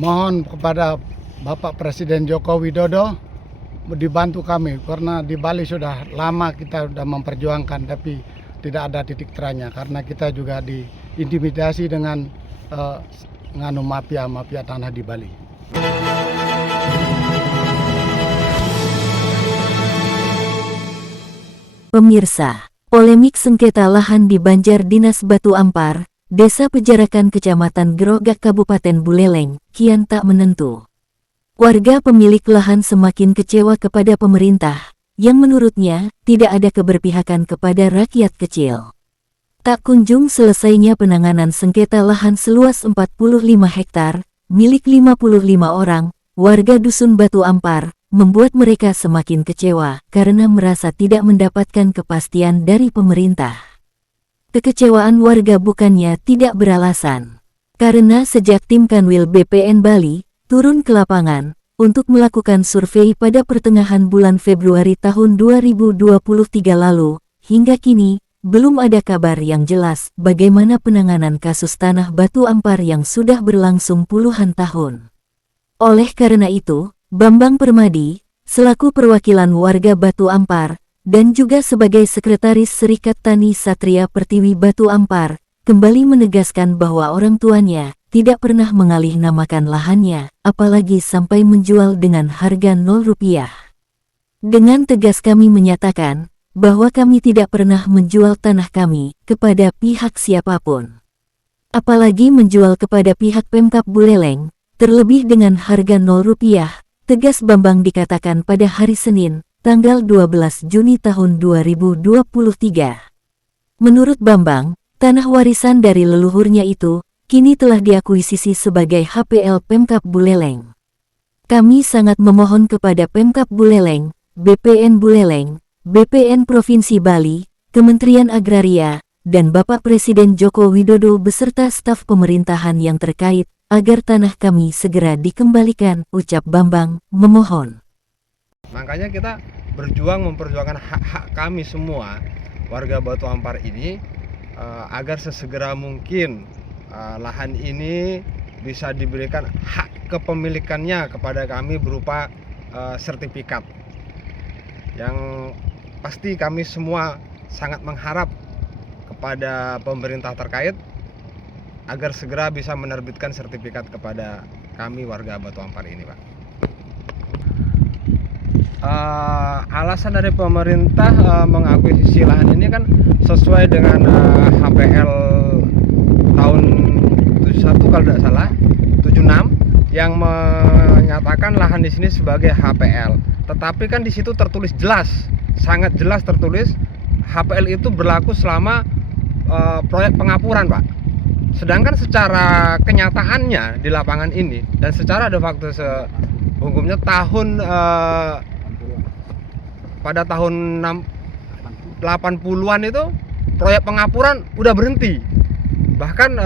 Mohon kepada Bapak Presiden Joko Widodo dibantu kami, karena di Bali sudah lama kita sudah memperjuangkan tapi tidak ada titik terangnya, karena kita juga diintimidasi dengan mafia tanah di Bali. Pemirsa, polemik sengketa lahan di Banjar Dinas Batu Ampar, Desa Pejarakan Kecamatan Grogak Kabupaten Buleleng, kian tak menentu. Warga pemilik lahan semakin kecewa kepada pemerintah, yang menurutnya tidak ada keberpihakan kepada rakyat kecil. Tak kunjung selesainya penanganan sengketa lahan seluas 45 hektar, milik 55 orang, warga Dusun Batu Ampar, membuat mereka semakin kecewa karena merasa tidak mendapatkan kepastian dari pemerintah. Kekecewaan warga bukannya tidak beralasan, karena sejak tim Kanwil BPN Bali turun ke lapangan untuk melakukan survei pada pertengahan bulan Februari tahun 2023 lalu, hingga kini belum ada kabar yang jelas bagaimana penanganan kasus tanah Batu Ampar yang sudah berlangsung puluhan tahun. Oleh karena itu, Bambang Permadi, selaku perwakilan warga Batu Ampar, dan juga sebagai Sekretaris Serikat Tani Satria Pertiwi Batu Ampar, kembali menegaskan bahwa orang tuanya tidak pernah mengalih-namakan lahannya, apalagi sampai menjual dengan harga Rp0. Dengan tegas kami menyatakan bahwa kami tidak pernah menjual tanah kami kepada pihak siapapun. Apalagi menjual kepada pihak Pemkab Buleleng, terlebih dengan harga Rp0, tegas Bambang dikatakan pada hari Senin, tanggal 12 Juni tahun 2023. Menurut Bambang, tanah warisan dari leluhurnya itu kini telah diakuisisi sebagai HPL Pemkab Buleleng. Kami sangat memohon kepada Pemkab Buleleng, BPN Buleleng, BPN Provinsi Bali, Kementerian Agraria, dan Bapak Presiden Joko Widodo beserta staf pemerintahan yang terkait, agar tanah kami segera dikembalikan, ucap Bambang, memohon. Makanya kita berjuang memperjuangkan hak-hak kami semua, warga Batu Ampar ini, agar sesegera mungkin lahan ini bisa diberikan hak kepemilikannya kepada kami berupa sertifikat. Yang pasti kami semua sangat mengharap kepada pemerintah terkait agar segera bisa menerbitkan sertifikat kepada kami warga Batu Ampar ini, Pak. Alasan dari pemerintah mengakuisisi lahan ini kan sesuai dengan HPL tahun 71 kalau tidak salah, 76 yang menyatakan lahan di sini sebagai HPL. Tetapi kan di situ tertulis jelas, sangat jelas tertulis HPL itu berlaku selama proyek pengapuran, Pak. Sedangkan secara kenyataannya di lapangan ini dan secara de facto hukumnya pada tahun 80-an itu proyek pengapuran udah berhenti. Bahkan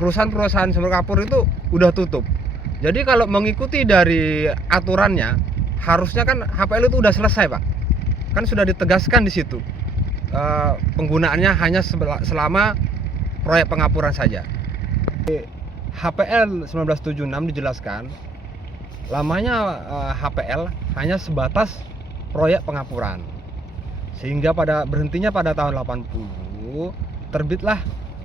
perusahaan-perusahaan sumber kapur itu udah tutup. Jadi kalau mengikuti dari aturannya, harusnya kan HPL itu udah selesai, Pak. Kan sudah ditegaskan di situ. Penggunaannya hanya selama proyek pengapuran saja. HPL 1976 dijelaskan lamanya HPL hanya sebatas proyek pengapuran. Sehingga berhentinya pada tahun 80,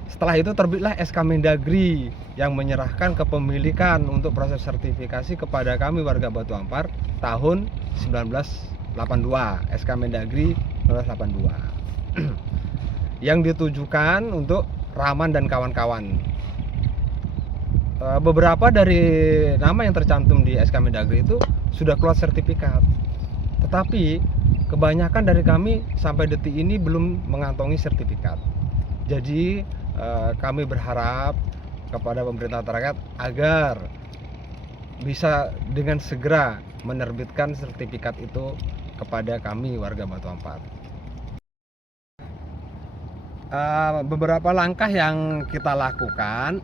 setelah itu terbitlah SK Mendagri yang menyerahkan kepemilikan untuk proses sertifikasi kepada kami warga Batu Ampar tahun 1982, SK Mendagri 1982. Yang ditujukan untuk Rahman dan kawan-kawan. Beberapa dari nama yang tercantum di SK Mendagri itu sudah keluar sertifikat. Tetapi kebanyakan dari kami sampai detik ini belum mengantongi sertifikat. Jadi kami berharap kepada pemerintah terkait agar bisa dengan segera menerbitkan sertifikat itu kepada kami warga Batu Ampar. Beberapa langkah yang kita lakukan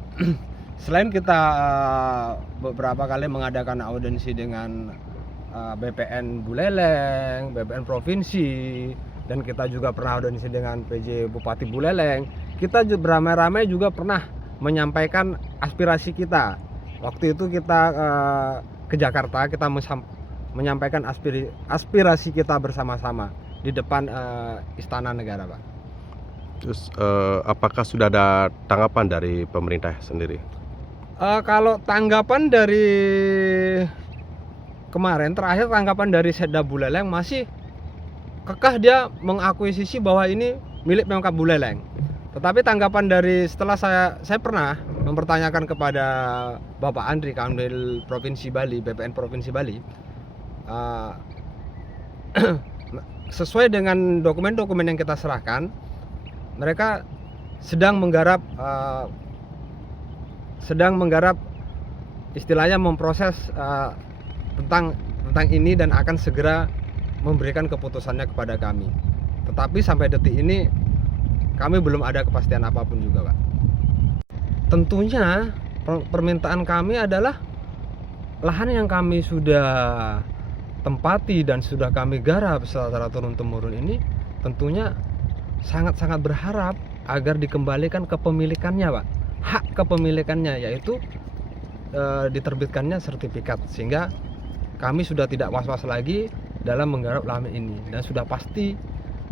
selain kita beberapa kali mengadakan audiensi dengan BPN Buleleng, BPN Provinsi, dan kita juga pernah audiensi dengan PJ Bupati Buleleng. Kita beramai-ramai juga pernah menyampaikan aspirasi kita Waktu itu kita ke Jakarta, kita menyampaikan aspirasi kita bersama-sama di depan Istana Negara, Pak. Terus apakah sudah ada tanggapan dari pemerintah sendiri? Kalau tanggapan dari kemarin terakhir, tanggapan dari Setda Buleleng masih kekeh dia mengakuisisi bahwa ini milik Pemkab Buleleng. Tetapi tanggapan dari setelah saya pernah mempertanyakan kepada Bapak Andri, Kanwil Provinsi Bali, BPN Provinsi Bali, sesuai dengan dokumen-dokumen yang kita serahkan, mereka sedang menggarap istilahnya memproses tentang ini dan akan segera memberikan keputusannya kepada kami. Tetapi sampai detik ini kami belum ada kepastian apapun juga, Pak. Tentunya permintaan kami adalah lahan yang kami sudah tempati dan sudah kami garap secara turun-temurun ini tentunya sangat-sangat berharap agar dikembalikan kepemilikannya, Pak. Hak kepemilikannya, yaitu diterbitkannya sertifikat, sehingga kami sudah tidak was-was lagi dalam menggarap lahan ini, dan sudah pasti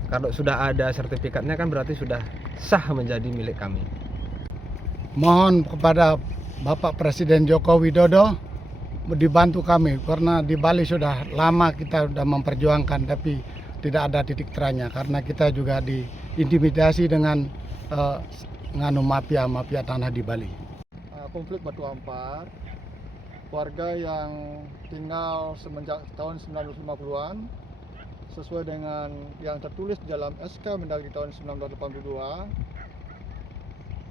kalau sudah ada sertifikatnya kan berarti sudah sah menjadi milik kami. Mohon kepada Bapak Presiden Joko Widodo dibantu kami, karena di Bali sudah lama kita sudah memperjuangkan tapi tidak ada titik terangnya, karena kita juga diintimidasi dengan mafia tanah di Bali. Konflik Batu Ampar, warga yang tinggal semenjak tahun 1950-an sesuai dengan yang tertulis dalam SK Mendagri tahun 1982,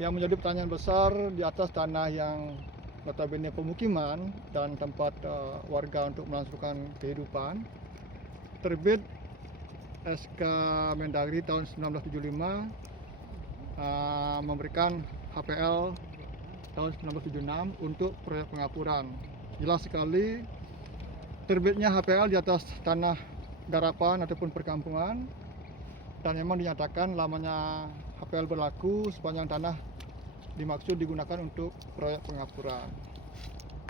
yang menjadi pertanyaan besar di atas tanah yang notabene pemukiman dan tempat warga untuk melangsungkan kehidupan. Terbit SK Mendagri tahun 1975 memberikan HPL tahun 1976 untuk proyek pengapuran. Jelas sekali terbitnya HPL di atas tanah garapan ataupun perkampungan, dan memang dinyatakan lamanya HPL berlaku sepanjang tanah dimaksud digunakan untuk proyek pengapuran.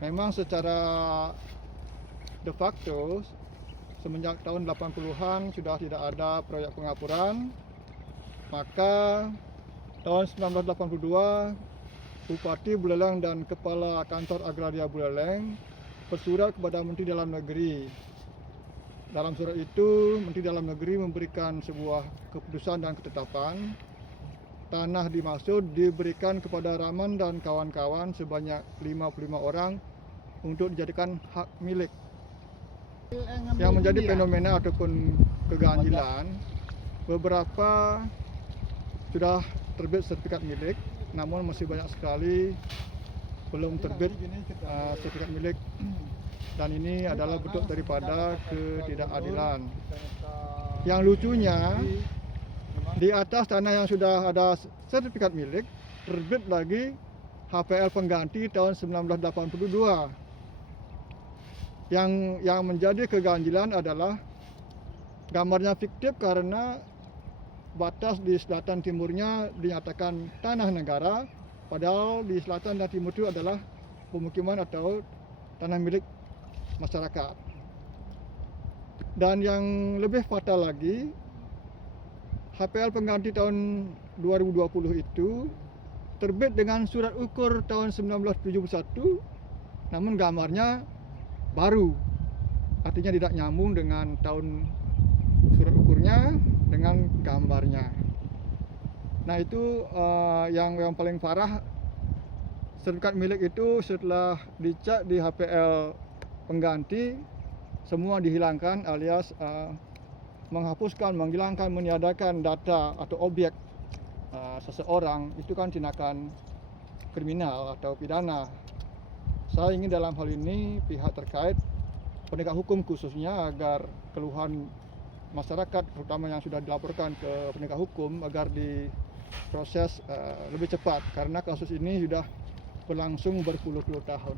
Memang secara de facto semenjak tahun 80-an sudah tidak ada proyek pengapuran, maka tahun 1982 Bupati Buleleng dan Kepala Kantor Agraria Buleleng bersurat kepada Menteri Dalam Negeri. Dalam surat itu, Menteri Dalam Negeri memberikan sebuah keputusan dan ketetapan. Tanah dimaksud diberikan kepada Rahman dan kawan-kawan sebanyak 55 orang untuk dijadikan hak milik. Yang menjadi fenomena ataupun keganjilan, beberapa sudah terbit sertifikat milik, namun masih banyak sekali belum terbit sertifikat milik, dan ini adalah bentuk daripada ketidakadilan. Yang lucunya, di atas tanah yang sudah ada sertifikat milik terbit lagi HPL pengganti tahun 1982. Yang menjadi keganjilan adalah gambarnya fiktif karena batas di selatan timurnya dinyatakan tanah negara, padahal di selatan dan timur itu adalah pemukiman atau tanah milik masyarakat. Dan yang lebih fatal lagi, HPL pengganti tahun 2020 itu terbit dengan surat ukur tahun 1971, namun gambarnya baru, artinya tidak nyambung dengan tahun surat ukurnya dengan gambarnya. Nah itu yang paling parah, sertifikat milik itu setelah dicek di HPL pengganti semua dihilangkan, alias menghapuskan, menghilangkan, meniadakan data atau objek seseorang, itu kan tindakan kriminal atau pidana. Saya ingin dalam hal ini pihak terkait, penegak hukum khususnya, agar keluhan masyarakat terutama yang sudah dilaporkan ke penegak hukum agar diproses lebih cepat, karena kasus ini sudah berlangsung berpuluh-puluh tahun.